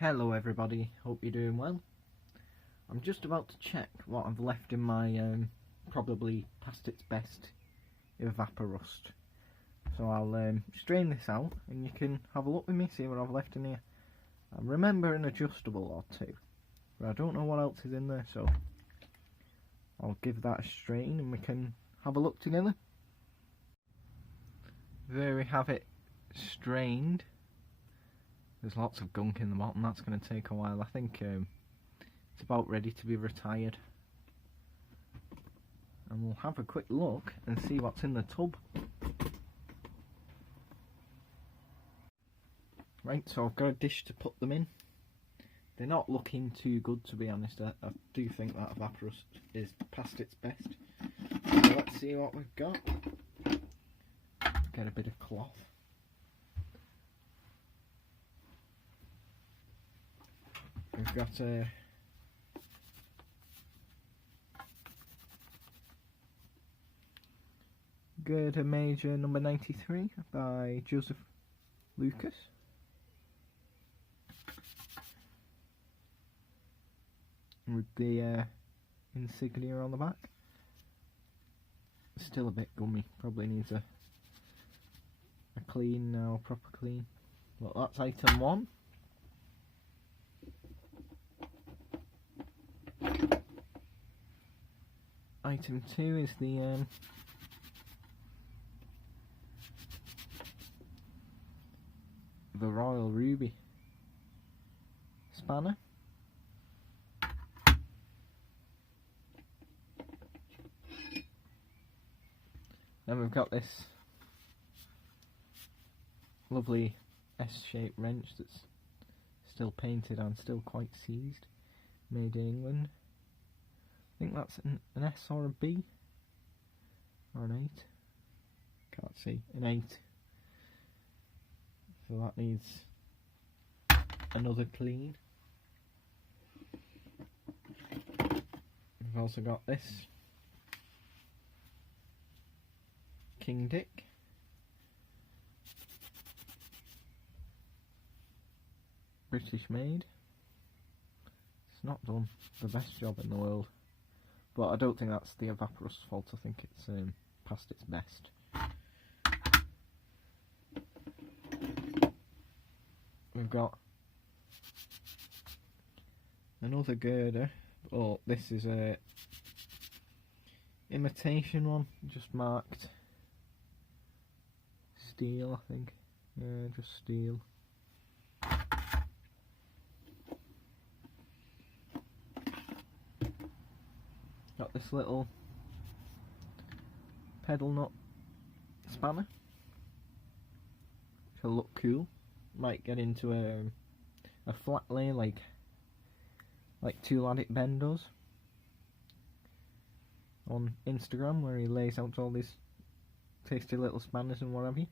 Hello everybody, hope you're doing well. I'm just about to check what I've left in my probably past its best Evaporust. So I'll strain this out and you can have a look with me, see what I've left in here. I remember an adjustable or two, but I don't know what else is in there, so I'll give that a strain and we can have a look together. There we have it strained. There's lots of gunk in the bottom, that's going to take a while. I think it's about ready to be retired. And we'll have a quick look and see what's in the tub. Right, so I've got a dish to put them in. They're not looking too good, to be honest. I do think that Evaporust is past its best. So let's see what we've got. Get a bit of cloth. We've got a Girder Major number 93 by Joseph Lucas. With the insignia on the back. Still a bit gummy, probably needs a clean now, proper clean. Well, that's item 1. Item 2 is the Royal Ruby spanner. Then we've got this lovely S-shaped wrench that's still painted and still quite seized, made in England. I think that's an S or a B, or an 8, can't see, an 8, so that needs another clean. We've also got this King Dick, British made. It's not done the best job in the world. But I don't think that's the Evaporust's fault, I think it's past its best. We've got another girder. Oh, this is a imitation one, just marked steel, I think. Yeah, just steel. Got this little pedal nut spanner, which will look cool. Might get into a flat lay like Two Lad It Ben does on Instagram, where he lays out all these tasty little spanners and what have you.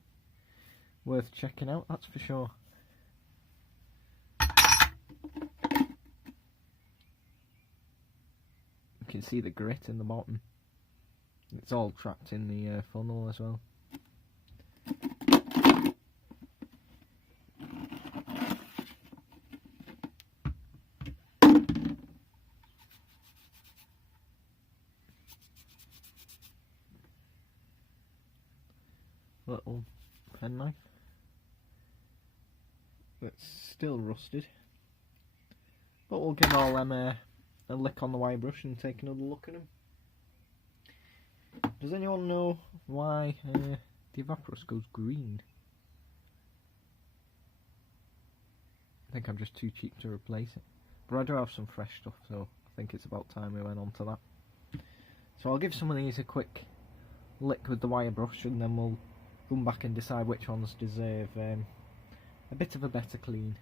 Worth checking out, that's for sure. You can see the grit in the bottom. It's all trapped in the funnel as well. Little penknife that's still rusted, but we'll give all them a lick on the wire brush and take another look at them. Does anyone know why the Evaporust goes green? I think I'm just too cheap to replace it, but I do have some fresh stuff, so I think it's about time we went on to that. So I'll give some of these a quick lick with the wire brush and then we'll come back and decide which ones deserve a bit of a better clean.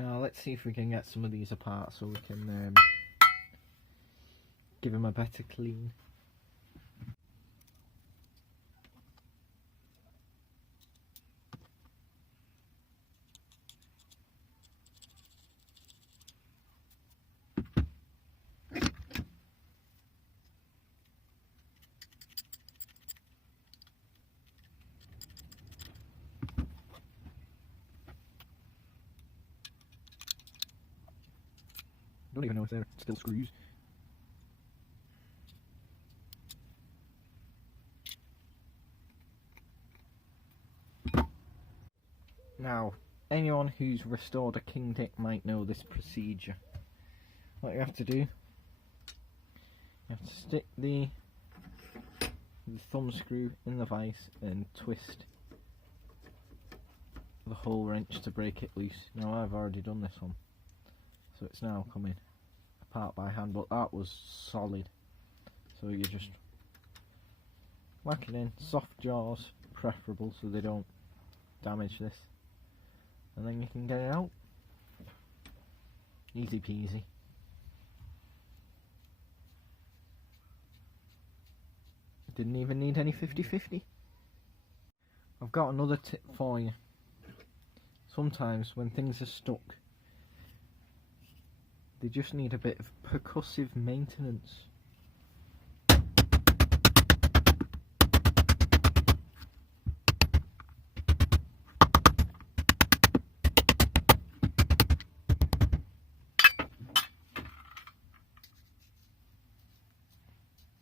Now let's see if we can get some of these apart so we can give them a better clean. Don't even know if they're still screws. Now, anyone who's restored a King Dick might know this procedure. What you have to do, you have to stick the thumb screw in the vise and twist the whole wrench to break it loose. Now I've already done this one, so it's now coming apart by hand, but that was solid. So you just whack it in, soft jaws preferable so they don't damage this, and then you can get it out. Easy peasy. Didn't even need any 50-50. I've got another tip for you. Sometimes when things are stuck, they just need a bit of percussive maintenance.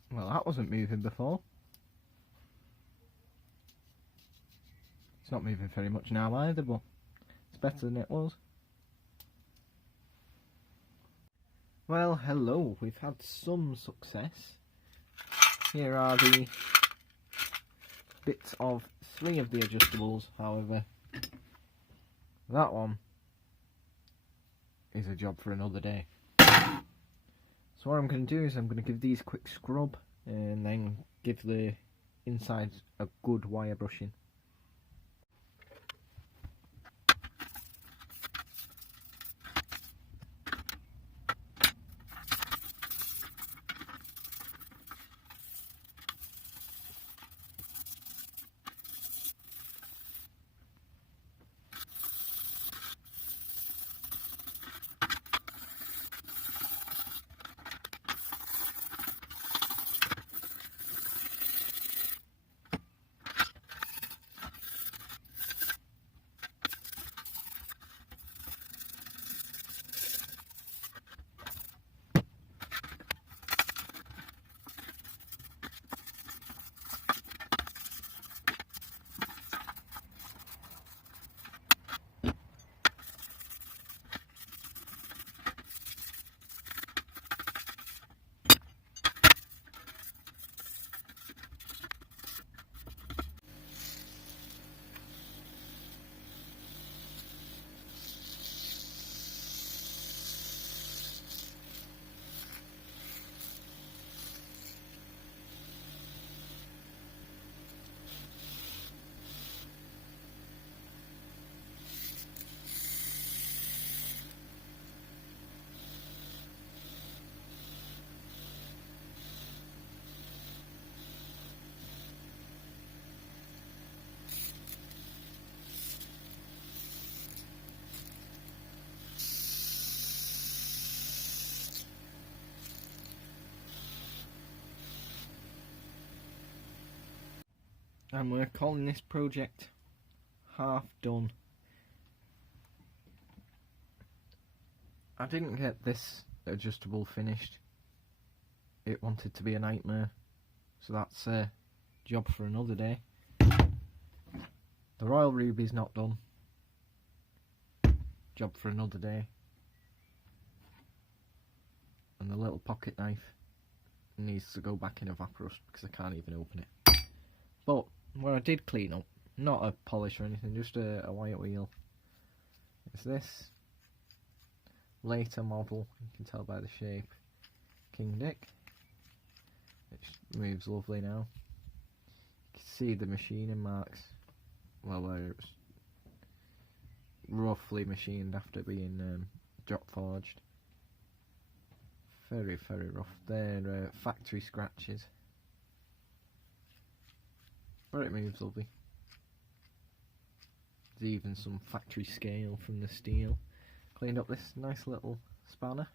Well, that wasn't moving before. It's not moving very much now either, but it's better than it was. Well, hello, we've had some success. Here are the bits of 3 of the adjustables, however, that one is a job for another day. So what I'm going to do is I'm going to give these a quick scrub and then give the insides a good wire brushing. And we're calling this project half done. I didn't get this adjustable finished. It wanted to be a nightmare, so that's a job for another day. The Royal Ruby's not done. Job for another day. And the little pocket knife needs to go back in Evaporust because I can't even open it. But what I did clean up, not a polish or anything, just a white wheel. It's this later model, you can tell by the shape, King Dick, which moves lovely now. You can see the machining marks, well, where roughly machined after being drop forged. Very, very rough. They're factory scratches. But it moves lovely. There's even some factory scale from the steel. Cleaned up this nice little spanner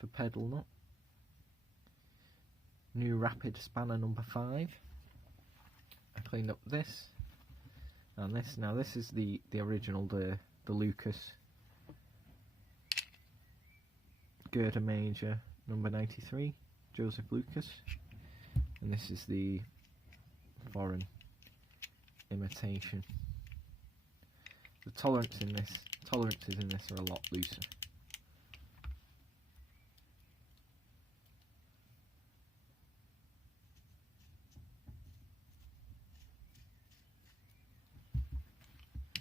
for pedal nut. New rapid spanner number 5. I cleaned up this and this. Now this is the original, the Lucas girder major number 93, Joseph Lucas, and this is the foreign imitation. The tolerances in this are a lot looser.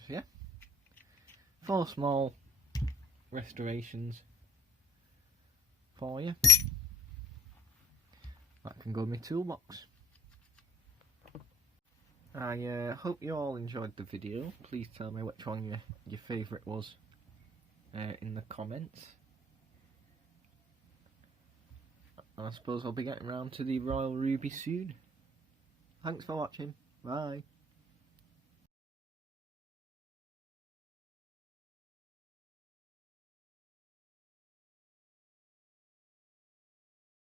So yeah, 4 small restorations for you. That can go in my toolbox. I hope you all enjoyed the video. Please tell me which one your favourite was in the comments. I suppose I'll be getting round to the Royal Ruby soon. Thanks for watching. Bye.